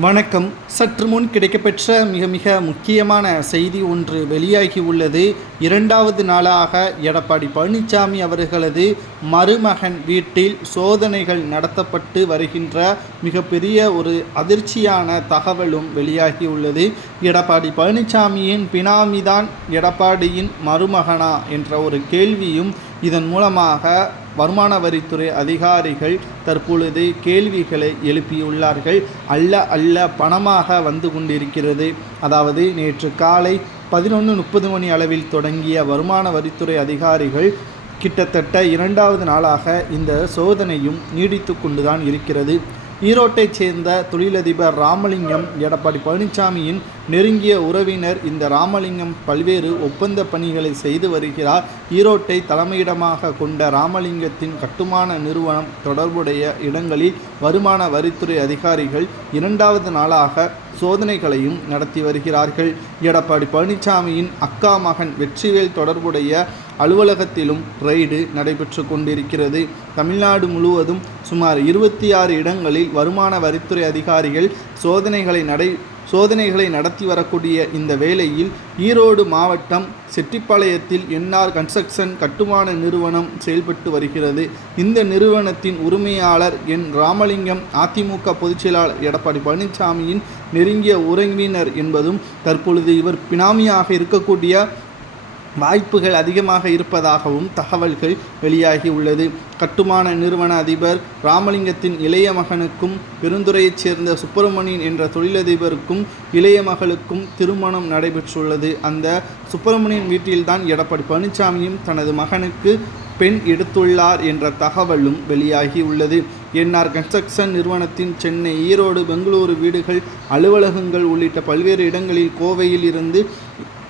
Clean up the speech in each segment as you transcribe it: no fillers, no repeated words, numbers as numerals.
வணக்கம். சற்று முன் கிடைக்கப்பெற்ற மிக முக்கியமான செய்தி ஒன்று வெளியாகி உள்ளது. இரண்டாவது நாளாக எடப்பாடி பழனிசாமி அவர்களது மருமகன் வீட்டில் சோதனைகள் நடத்தப்பட்டு வருகின்ற மிகப்பெரிய ஒரு அதிர்ச்சியான தகவலும் வெளியாகி உள்ளது. எடப்பாடி பழனிசாமியின் பினாமிதான் எடப்பாடியின் மருமகனா என்ற ஒரு கேள்வியும் இதன் மூலமாக வருமான வரித்துறை அதிகாரிகள் தற்பொழுது கேள்விகளை எழுப்பியுள்ளார்கள். அல்ல பணமாக வந்து கொண்டிருக்கிறது. அதாவது நேற்று காலை 11:30 மணி அளவில் தொடங்கிய வருமான வரித்துறை அதிகாரிகள் கிட்டத்தட்ட இரண்டாவது நாளாக இந்த சோதனையும் நீடித்து கொண்டுதான் இருக்கிறது. ஈரோட்டைச் சேர்ந்த தொழிலதிபர் ராமலிங்கம் எடப்பாடி பழனிசாமியின் நெருங்கிய உறவினர். இந்த ராமலிங்கம் பல்வேறு ஒப்பந்த பணிகளை செய்து வருகிறார். ஈரோட்டை தலைமையிடமாக கொண்ட ராமலிங்கத்தின் கட்டுமான நிறுவனம் தொடர்புடைய இடங்களில் வருமான வரித்துறை அதிகாரிகள் இரண்டாவது நாளாக சோதனைகளையும் நடத்தி வருகிறார்கள். எடப்பாடி பழனிசாமியின் அக்கா மகன் வெற்றிவேல் தொடர்புடைய அலுவலகத்திலும் ரெய்டு நடைபெற்று கொண்டிருக்கிறது. தமிழ்நாடு முழுவதும் சுமார் 26 இடங்களில் வருமான வரித்துறை அதிகாரிகள் சோதனைகளை நடத்தி வரக்கூடிய இந்த வேளையில் ஈரோடு மாவட்டம் செட்டிப்பாளையத்தில் என்ஆர் கன்ஸ்ட்ரக்ஷன் கட்டுமான நிறுவனம் செயல்பட்டு வருகிறது. இந்த நிறுவனத்தின் உரிமையாளர் என் ராமலிங்கம் அதிமுக பொதுச்செயலாளர் எடப்பாடி பழனிசாமியின் நெருங்கிய உறவினர் என்பதும் தற்பொழுது இவர் பினாமியாக இருக்கக்கூடிய வாய்ப்புகள் அதிகமாக இருப்பதாகவும் தகவல்கள் வெளியாகி உள்ளது. கட்டுமான நிறுவன அதிபர் ராமலிங்கத்தின் இளைய மகனுக்கும் பெருந்துறையைச் சேர்ந்த சுப்பிரமணியன் என்ற தொழிலதிபருக்கும் இளைய மகளுக்கும் திருமணம் நடைபெற்றுள்ளது. அந்த சுப்பிரமணியன் வீட்டில்தான் எடப்பாடி பழனிசாமியும் தனது மகனுக்கு பெண் எடுத்துள்ளார் என்ற தகவலும் வெளியாகி உள்ளது. என்ஆர் கன்ஸ்ட்ரக்ஷன் நிறுவனத்தின் சென்னை, ஈரோடு, பெங்களூரு வீடுகள், அலுவலகங்கள் உள்ளிட்ட பல்வேறு இடங்களில் கோவையில் இருந்து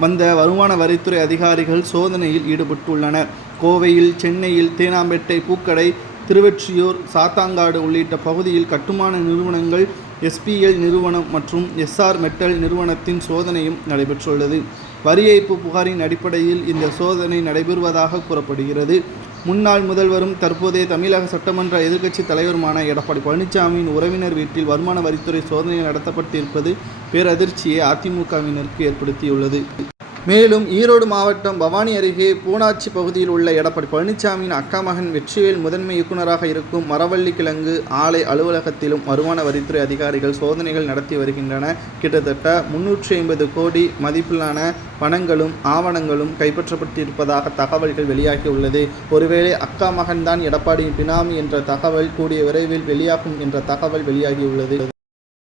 வந்த வருமான வரித்துறை அதிகாரிகள் சோதனையில் ஈடுபட்டுள்ளனர். கோவையில், சென்னையில், தேனாம்பேட்டை, பூக்கடை, திருவெற்றியூர், சாத்தாங்காடு உள்ளிட்ட பகுதியில் கட்டுமான நிறுவனங்கள், எஸ்பிஎல் நிறுவனம் மற்றும் எஸ்ஆர் மெட்டல் நிறுவனத்தின் சோதனையும் நடைபெற்றுள்ளது. வரி ஏய்ப்பு புகாரின் அடிப்படையில் இந்த சோதனை நடைபெறுவதாக கூறப்படுகிறது. முன்னாள் முதல்வரும் தற்போதைய தமிழக சட்டமன்ற எதிர்க்கட்சி தலைவருமான எடப்பாடி பழனிசாமியின் உறவினர் வீட்டில் வருமான வரித்துறை சோதனை நடத்தப்பட்டிருப்பது பேரதிர்ச்சியை அதிமுகவினருக்கு ஏற்படுத்தியுள்ளது. மேலும் ஈரோடு மாவட்டம் பவானி அருகே பூனாச்சி பகுதியில் உள்ள எடப்பாடி பழனிசாமியின் அக்கா மகன் வெற்றிவேல் முதன்மை இயக்குநராக இருக்கும் மரவள்ளி கிழங்கு ஆலை அலுவலகத்திலும் வருமான வரித்துறை அதிகாரிகள் சோதனைகள் நடத்தி வருகின்றன. கிட்டத்தட்ட 350 கோடி மதிப்பிலான பணங்களும் ஆவணங்களும் கைப்பற்றப்பட்டிருப்பதாக தகவல்கள் வெளியாகியுள்ளது. ஒருவேளை அக்கா மகன்தான் எடப்பாடியின் பினாமி என்ற தகவல் கூடிய விரைவில் வெளியாகும் என்ற தகவல் வெளியாகியுள்ளது.